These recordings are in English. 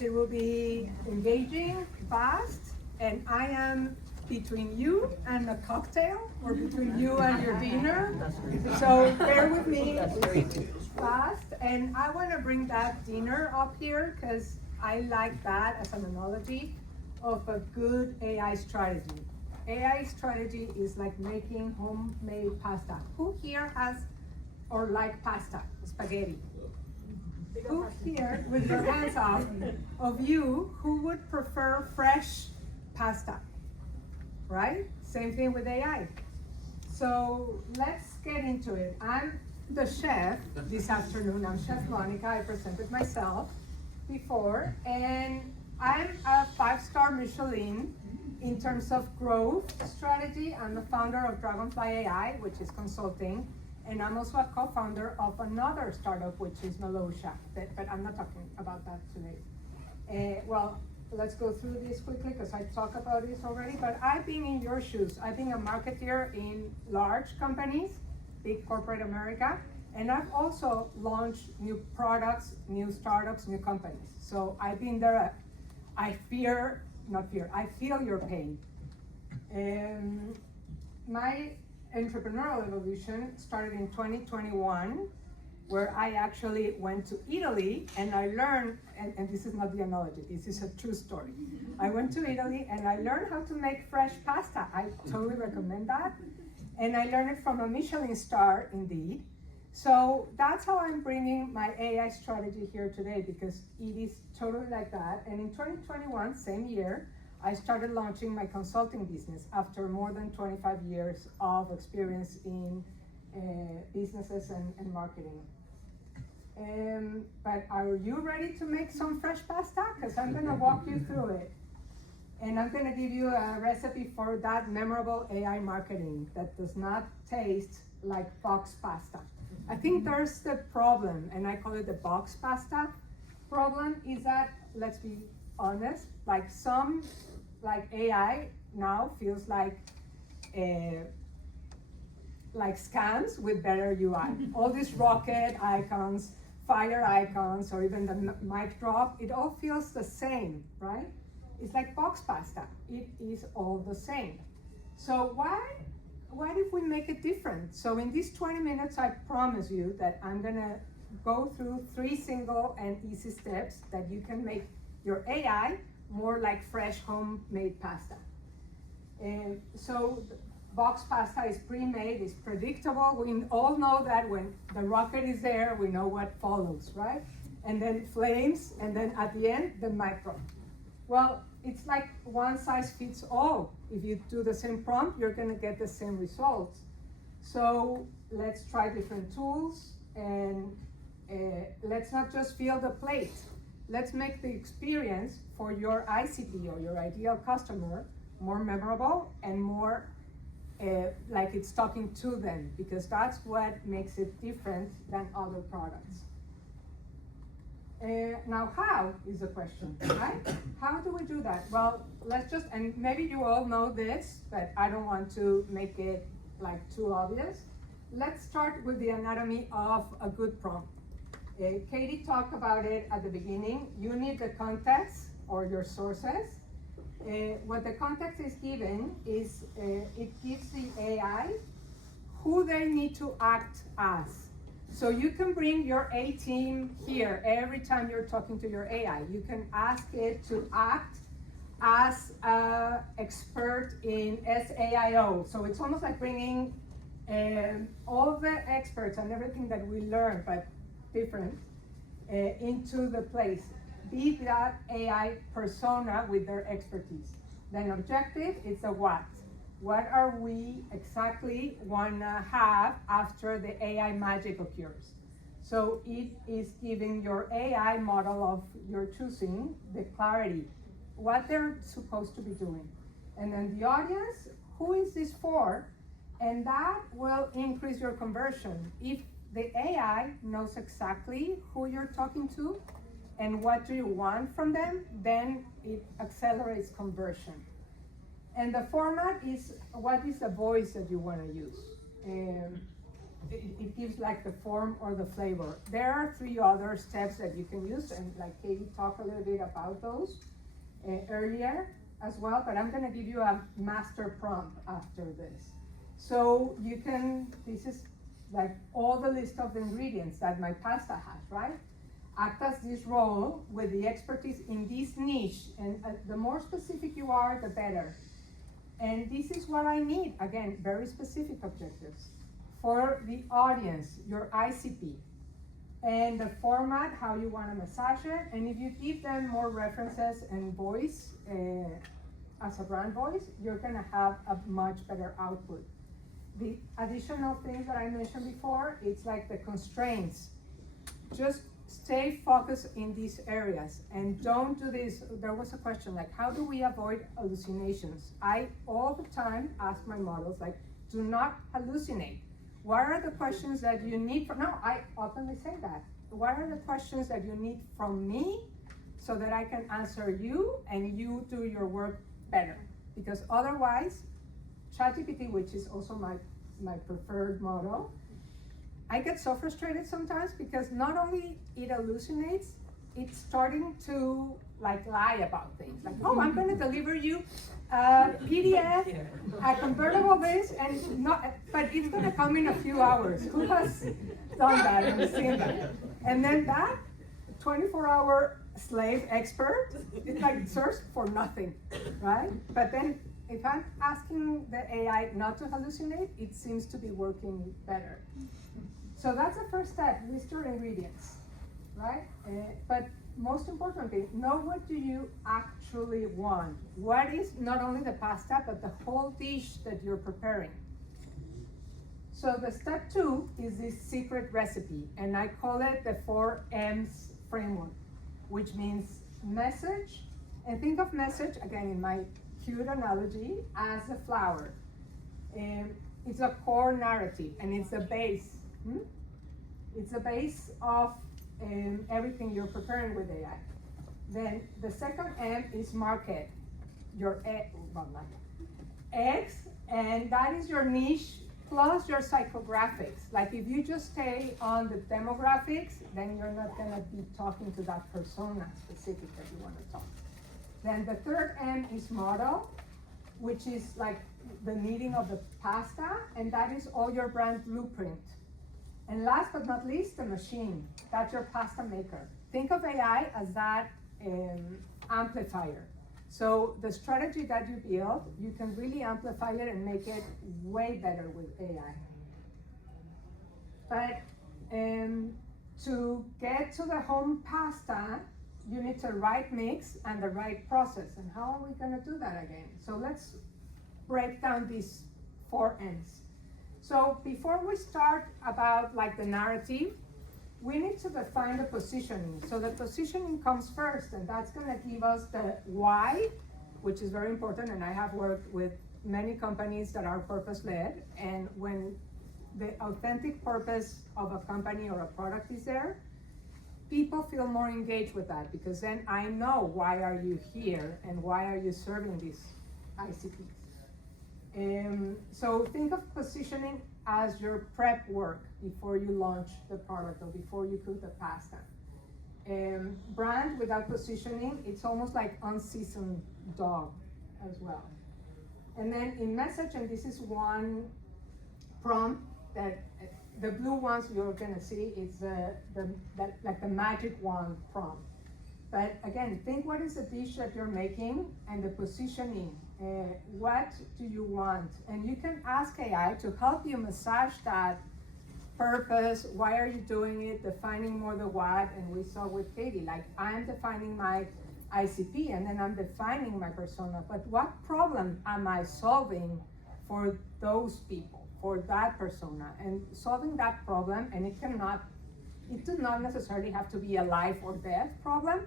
It will be engaging, fast, and I am between you and a cocktail, or between you and your dinner. So bear with me, it's fast. And I want to bring that dinner up here because I like that as an analogy of a good AI strategy. AI strategy is like making homemade pasta. Who here has or like pasta, spaghetti? Who here, with your hands up, of you, who would prefer fresh pasta, right? Same thing with AI. So let's get into it. I'm the chef this afternoon. I'm Chef Monica. I presented myself before, and I'm a 5-star Michelin in terms of growth strategy. I'm the founder of Dragonfly AI, which is consulting, and I'm also a co-founder of another startup, which is Melosha, but I'm not talking about that today. Well, let's go through this quickly because I talked about this already, but I've been in your shoes. I've been a marketer in large companies, big corporate America, and I've also launched new products, new startups, new companies. So I've been there. I feel your pain. My entrepreneurial evolution started in 2021, where I actually went to Italy and I learned, and this is not the analogy, this is a true story. I went to Italy and I learned how to make fresh pasta. I totally recommend that. And I learned it from a Michelin star, indeed. So that's how I'm bringing my AI strategy here today, because it is totally like that. And in 2021, same year, I started launching my consulting business after more than 25 years of experience in businesses and marketing. But are you ready to make some fresh pasta? Because I'm gonna walk you through it. And I'm gonna give you a recipe for that memorable AI marketing that does not taste like box pasta. I think there's the problem, and I call it the box pasta problem, is that, let's be honest, like AI now feels like scams with better UI. All these rocket icons, fire icons, or even the mic drop, it all feels the same, right? It's like box pasta. It is all the same. So what if we make it different? So in these 20 minutes, I promise you that I'm gonna go through 3 simple and easy steps that you can make your AI more like fresh homemade pasta. And so box pasta is pre-made, it's predictable. We all know that when the rocket is there, we know what follows, right? And then flames, and then at the end, the micro. Well, it's like one size fits all. If you do the same prompt, you're gonna get the same results. So let's try different tools, and let's not just fill the plate. Let's make the experience for your ICP or your ideal customer more memorable and more like it's talking to them, because that's what makes it different than other products. Now, how is the question, right? How do we do that? Well, let's just, and maybe you all know this, but I don't want to make it like too obvious. Let's start with the anatomy of a good prompt. Katie talked about it at the beginning. You need the context or your sources. What the context is given is, it gives the AI who they need to act as. So you can bring your A team here every time you're talking to your AI. You can ask it to act as an expert in SAIO. So it's almost like bringing all the experts and everything that we learn, but different, into the place. Be that AI persona with their expertise. Then objective, it's a what. What are we exactly wanna have after the AI magic occurs? So it is giving your AI model of your choosing the clarity, what they're supposed to be doing. And then the audience, who is this for? And that will increase your conversion. If the AI knows exactly who you're talking to and what do you want from them, then it accelerates conversion. And the format is, what is the voice that you want to use? it gives like the form or the flavor. There are 3 other steps that you can use, and like Katie talked a little bit about those earlier as well, but I'm gonna give you a master prompt after this. So you can, this is like all the list of the ingredients that my pasta has, right? Act as this role with the expertise in this niche, and the more specific you are, the better. And this is what I need, again, very specific objectives. For the audience, your ICP, and the format, how you want to massage it, and if you give them more references and voice, as a brand voice, you're gonna have a much better output. The additional things that I mentioned before, it's like the constraints. Just stay focused in these areas and don't do this. There was a question like, how do we avoid hallucinations? I all the time ask my models like, do not hallucinate. What are the questions that you need no, I openly say that. What are the questions that you need from me so that I can answer you and you do your work better? Because otherwise, ChatGPT, which is also my preferred model, I get so frustrated sometimes because not only it hallucinates, it's starting to like lie about things. Like, oh, I'm gonna deliver you a PDF, a convertible this, and not, but it's gonna come in a few hours. Who has done that and seen that? And then that 24-hour slave expert, it like serves for nothing, right? But then if I'm asking the AI not to hallucinate, it seems to be working better. So that's the first step, list your ingredients, right? But most importantly, know what do you actually want. What is not only the pasta, but the whole dish that you're preparing. So the step 2 is this secret recipe, and I call it the 4 M's framework, which means message, and think of message, again in my cute analogy, as a flower. It's a core narrative, and it's the base. It's the base of everything you're preparing with AI. Then the second M is market, your eggs, and that is your niche plus your psychographics. Like if you just stay on the demographics, then you're not gonna be talking to that persona specific that you wanna talk. Then the third M is model, which is like the kneading of the pasta, and that is all your brand blueprint. And last but not least, the machine. That's your pasta maker. Think of AI as that amplifier. So the strategy that you build, you can really amplify it and make it way better with AI. But to get to the home pasta, you need the right mix and the right process. And how are we gonna do that again? So let's break down these 4 N's. So before we start about like the narrative, we need to define the positioning. So the positioning comes first, and that's gonna give us the why, which is very important, and I have worked with many companies that are purpose-led, and when the authentic purpose of a company or a product is there, people feel more engaged with that, because then I know why are you here and why are you serving these ICPs. So think of positioning as your prep work before you launch the product or before you cook the pasta. Brand without positioning, it's almost like unseasoned dog as well. And then in message, and this is one prompt that the blue ones you're gonna see is like the magic wand prompt. But again, think what is the dish that you're making and the positioning. What do you want? And you can ask AI to help you massage that purpose. Why are you doing it? Defining more the what. And we saw with Katie, like I'm defining my ICP and then I'm defining my persona. But what problem am I solving for those people, for that persona? And solving that problem, and it does not necessarily have to be a life or death problem,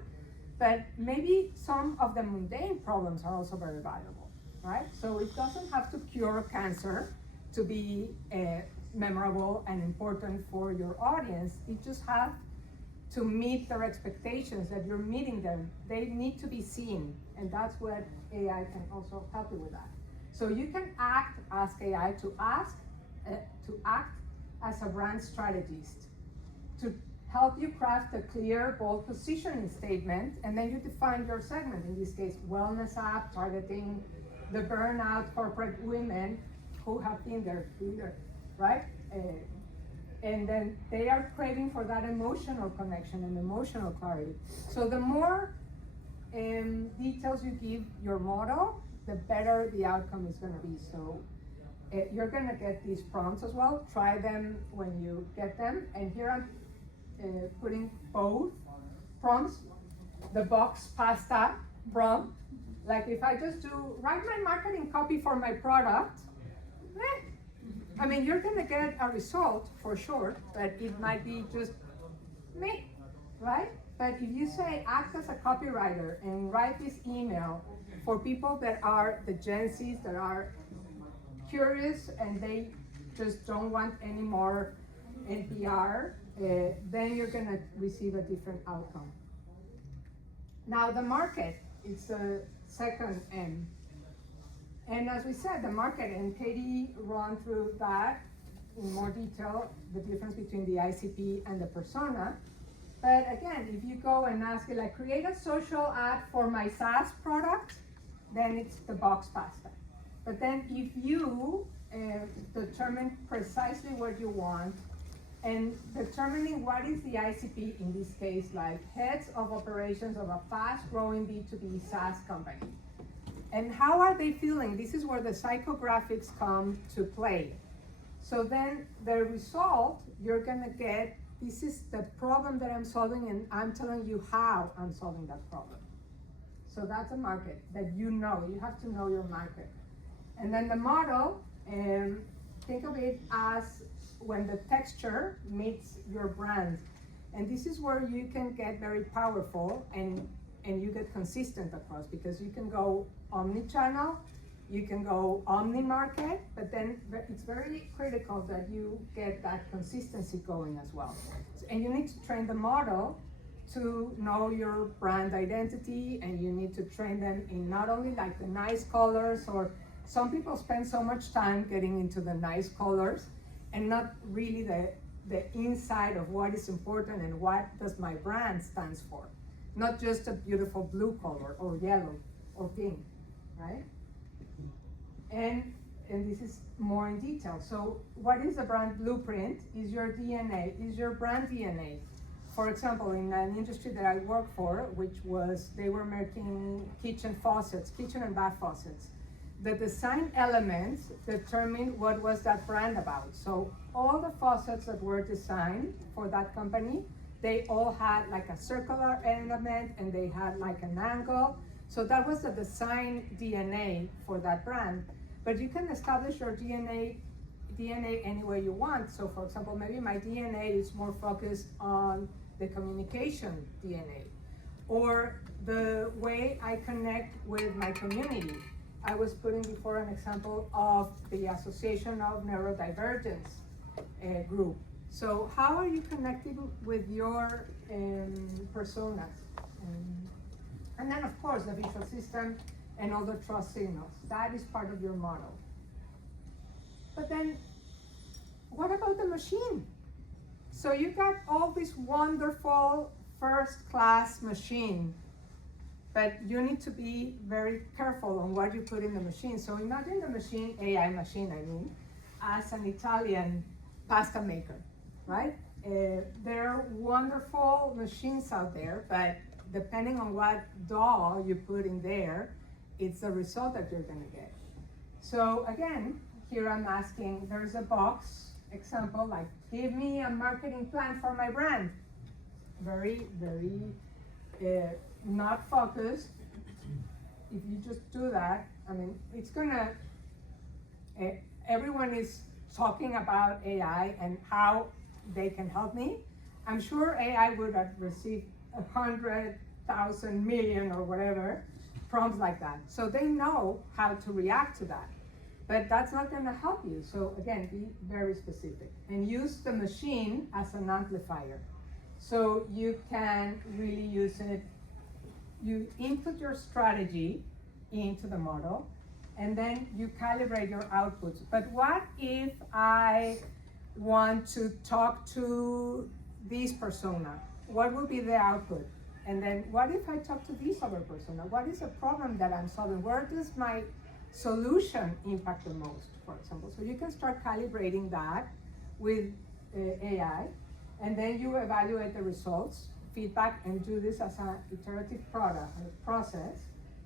but maybe some of the mundane problems are also very valuable, right? So it doesn't have to cure cancer to be memorable and important for your audience. It just has to meet their expectations that you're meeting them. They need to be seen, and that's what AI can also help you with that. So you can ask AI to act as a brand strategist to help you craft a clear, bold positioning statement, and then you define your segment. In this case, wellness app targeting the burnout corporate women who have been there, right? And then they are craving for that emotional connection and emotional clarity. So the more details you give your model, the better the outcome is going to be. So you're going to get these prompts as well. Try them when you get them. And here I'm putting both prompts. The box pasta prompt. Like if I just write my marketing copy for my product, I mean, you're going to get a result for sure, but it might be just me, right? But if you say, act as a copywriter and write this email for people that are the Gen Zs that are curious and they just don't want any more NPR, then you're going to receive a different outcome. Now, the market is a second M. And as we said, the market, and Katie ran through that in more detail, the difference between the ICP and the persona. But again, if you go and ask it, like, create a social ad for my SaaS product, then it's the box pasta. But then if you determine precisely what you want, and determining what is the ICP, in this case, like heads of operations of a fast-growing B2B SaaS company. And how are they feeling? This is where the psychographics come to play. So then the result you're gonna get, this is the problem that I'm solving, and I'm telling you how I'm solving that problem. So that's a market that you know. You have to know your market. And then the model, think of it as when the texture meets your brand. And this is where you can get very powerful and you get consistent across, because you can go omni-channel, you can go omni-market, but then it's very critical that you get that consistency going as well. And you need to train the model to know your brand identity, and you need to train them in not only like the nice colors, or some people spend so much time getting into the nice colors and not really the inside of what is important and what does my brand stands for. Not just a beautiful blue color or yellow or pink, right? And this is more in detail. So what is a brand blueprint? Is your DNA, is your brand DNA. For example, in an industry that I worked for, which was, they were making kitchen faucets, kitchen and bath faucets. The design elements determined what was that brand about. So all the faucets that were designed for that company, they all had like a circular element and they had like an angle. So that was the design DNA for that brand. But you can establish your DNA any way you want. So for example, maybe my DNA is more focused on the communication DNA, or the way I connect with my community. I was putting before an example of the Association of Neurodivergence group. So how are you connecting with your personas? And then of course the visual system and all the trust signals. That is part of your model. But then what about the machine? So you got all this wonderful first-class machine, but you need to be very careful on what you put in the machine. So imagine the machine, AI machine I mean, as an Italian pasta maker, right? There are wonderful machines out there, but depending on what dough you put in there, it's the result that you're gonna get. So again, here I'm asking, there's a box example, like, give me a marketing plan for my brand. Very, very not focused. If you just do that, I mean, it's gonna, everyone is talking about AI and how they can help me. I'm sure AI would have received 100,000 million or whatever prompts like that. So they know how to react to that. But that's not gonna help you. So again, be very specific and use the machine as an amplifier. So you can really use it. You input your strategy into the model, and then you calibrate your outputs. But what if I want to talk to this persona, what will be the output? And then what if I talk to this other persona? What is the problem that I'm solving? Where does my solution impact the most, for example? So you can start calibrating that with AI, and then you evaluate the results, feedback, and do this as an iterative process.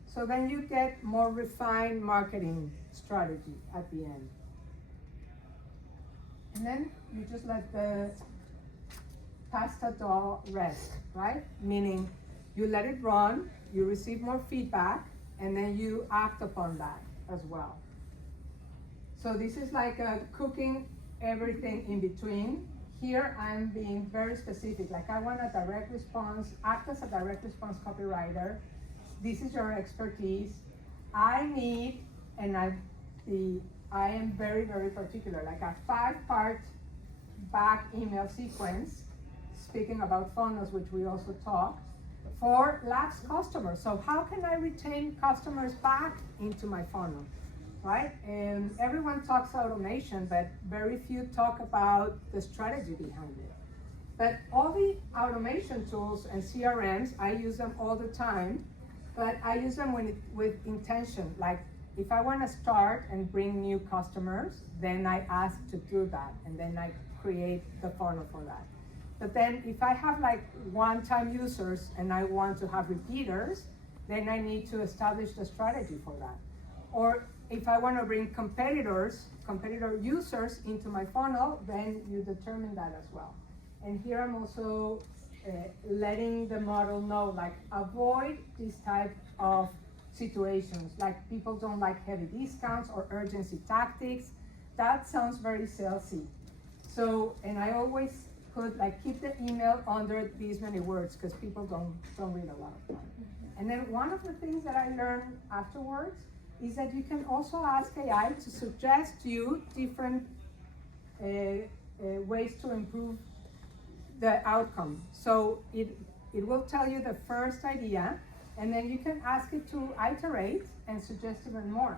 So then you get more refined marketing strategy at the end. And then you just let the pasta dough rest, right? Meaning you let it run, you receive more feedback, and then you act upon that as well. So this is like cooking everything in between. Here I'm being very specific, like I want a direct response, act as a direct response copywriter. This is your expertise. I need, and I am very, very particular, like a 5-part back email sequence, speaking about funnels, which we also talked, for lapsed customers. So how can I retain customers back into my funnel, right? And everyone talks automation, but very few talk about the strategy behind it. But all the automation tools and CRMs, I use them all the time, but I use them with intention. Like if I want to start and bring new customers, then I ask to do that, and then I create the funnel for that. But then if I have like one-time users and I want to have repeaters, then I need to establish the strategy for that. Or if I want to bring competitor users into my funnel, then you determine that as well. And here I'm also letting the model know, like, avoid this type of situations, like people don't like heavy discounts or urgency tactics. That sounds very salesy. So, and I always put, like, keep the email under these many words, because people don't read a lot of them. And then one of the things that I learned afterwards is that you can also ask AI to suggest you different ways to improve the outcome. So it will tell you the first idea, and then you can ask it to iterate and suggest even more.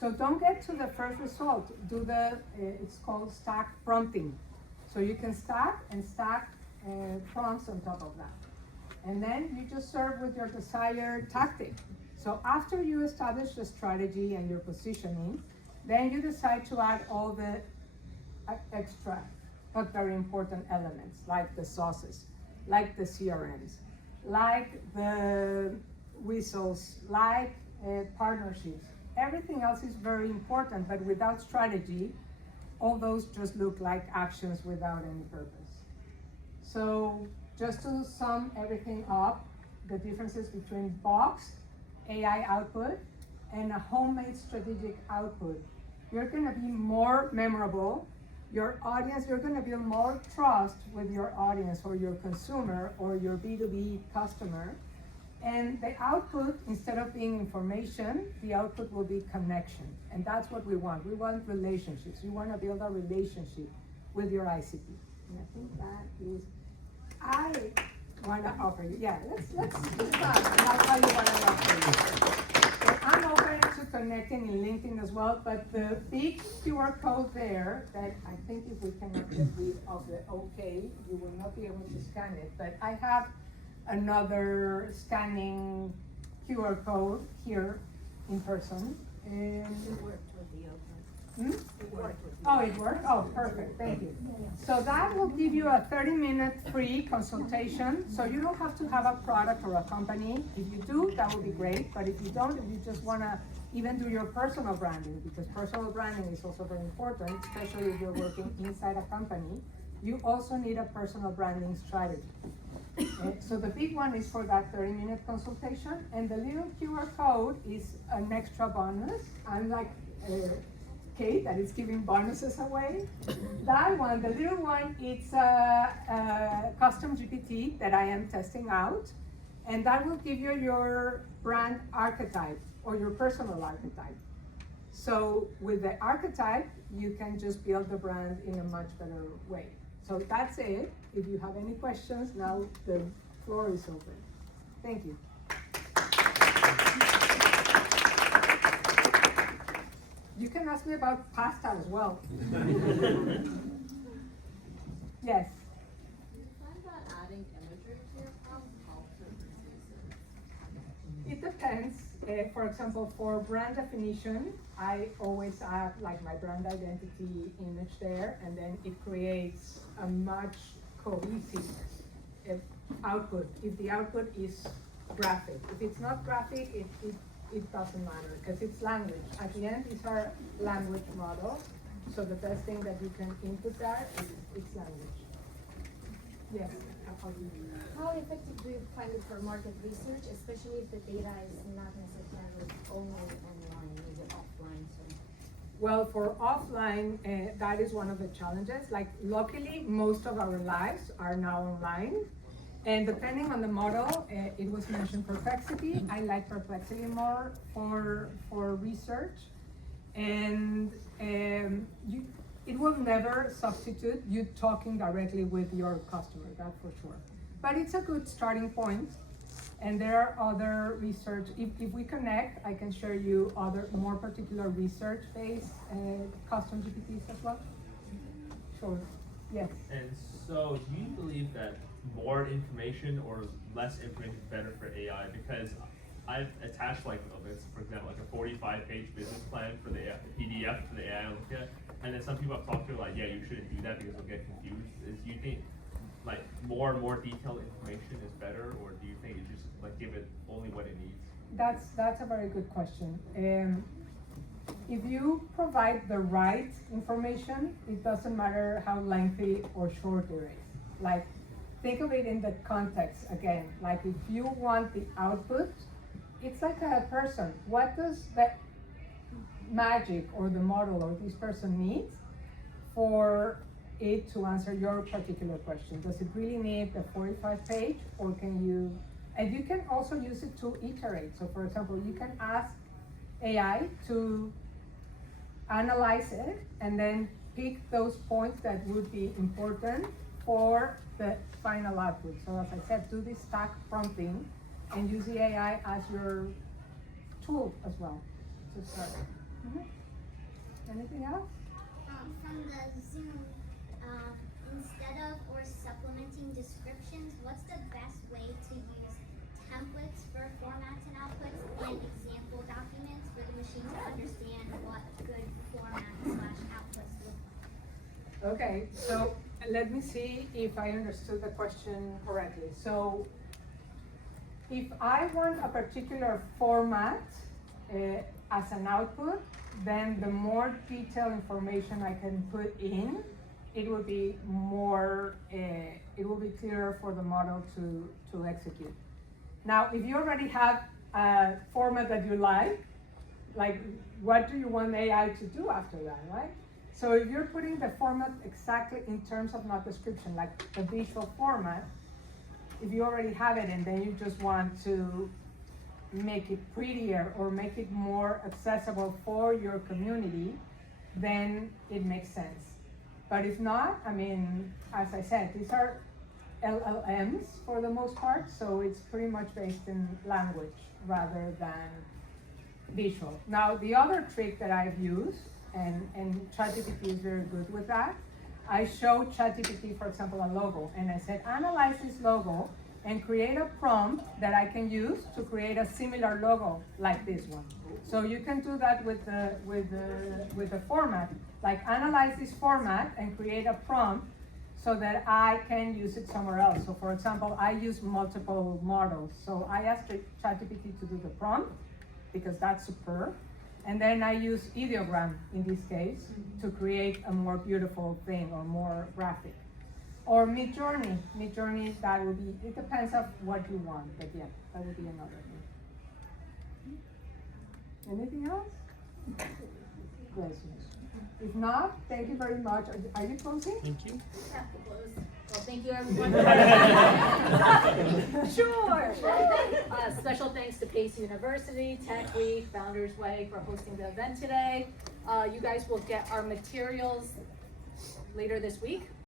So don't get to the first result. Do it's called stack prompting. So you can stack and stack prompts on top of that. And then you just serve with your desired tactic. So after you establish the strategy and your positioning, then you decide to add all the extra but very important elements, like the sauces, like the CRMs, like the whistles, like partnerships. Everything else is very important, but without strategy, all those just look like actions without any purpose. So just to sum everything up, the differences between boxed AI output and a homemade strategic output. You're gonna be more memorable. Your audience, you're gonna build more trust with your audience or your consumer or your B2B customer. And the output, instead of being information, the output will be connection. And that's what we want. We want relationships. You wanna build a relationship with your ICP. And I think that is, I wanna offer you, yeah, let's do that, and I'll tell you what I offer you. So I'm open to connecting in LinkedIn as well, but the big QR code there, that I think if we cannot get rid of the OK, you will not be able to scan it, but I have another scanning QR code here in person. And It worked with the open. It worked with the Oh, it worked? Oh, perfect, thank you. So that will give you a 30-minute free consultation. So you don't have to have a product or a company. If you do, that would be great. But if you don't, if you just wanna even do your personal branding, because personal branding is also very important, especially if you're working inside a company, you also need a personal branding strategy. So the big one is for that 30-minute consultation, and the little QR code is an extra bonus. I'm like Kate, that is giving bonuses away. That one, the little one, it's a custom GPT that I am testing out, and that will give you your brand archetype or your personal archetype. So with the archetype, you can just build the brand in a much better way. So that's it. If you have any questions, now the floor is open. Thank you. You can ask me about pasta as well. Yes. Do you find that adding imagery to your prompt helps or reduces? It depends. For example, for brand definition, I always add like my brand identity image there, and then it creates a much cohesive output. If the output is graphic, if it's not graphic, it doesn't matter because it's language. At the end, these are language models, so the best thing that you can input there is it's language. Yes. How effective do you find it for market research, especially if the data is not necessarily only online, maybe offline? So. Well, for offline, that is one of the challenges. Like, luckily, most of our lives are now online. And depending on the model, it was mentioned Perplexity. I like Perplexity more for research. And it will never substitute you talking directly with your customer, that's for sure. But it's a good starting point. And there are other research, if we connect, I can share you other more particular research-based custom GPTs as well. Sure, yes. And so, do you believe that more information or less information is better for AI? Because I've attached like, for example, like a 45-page business plan for the PDF for the AI to look at, and then some people I've talked to are like, yeah, you shouldn't do that because they'll get confused. Do you think like more and more detailed information is better, or do you think you just like give it only what it needs? That's a very good question. If you provide the right information, it doesn't matter how lengthy or short it is. Like, think of it in the context again. Like, if you want the output, it's like a person. What does that magic or the model or this person need for it to answer your particular question? Does it really need the 45-page, or can you, and you can also use it to iterate. So for example, you can ask AI to analyze it and then pick those points that would be important for the final output. So as I said, do this stack prompting and use the AI as your tool as well to start. Anything else? From the Zoom, instead of or supplementing descriptions, what's the best way to use templates for formats and outputs and example documents for the machine to understand what good formats/outputs look like? Okay, so let me see if I understood the question correctly. So if I want a particular format as an output, then the more detailed information I can put in, it will be more, it will be clearer for the model to execute. Now, if you already have a format that you like what do you want AI to do after that, right? So if you're putting the format exactly in terms of not description, like the visual format, if you already have it and then you just want to make it prettier or make it more accessible for your community, then it makes sense. But if not, I mean, as I said, these are LLMs for the most part, so it's pretty much based in language rather than visual. Now, the other trick that I've used, and ChatGPT is very good with that, I showed ChatGPT, for example, a logo, and I said, analyze this logo and create a prompt that I can use to create a similar logo like this one. So you can do that with the format, like analyze this format and create a prompt so that I can use it somewhere else. So for example, I use multiple models. So I asked ChatGPT to do the prompt because that's superb. And then I use ideogram in this case to create a more beautiful thing or more graphic. Or Midjourney, that would be, it depends on what you want, but yeah, that would be another thing. Anything else? Questions? If not, thank you very much. Are you closing? Thank you. Yeah, close. Well, thank you everyone. Sure. Special thanks to Pace University, Tech Week, Founders Way for hosting the event today. You guys will get our materials later this week.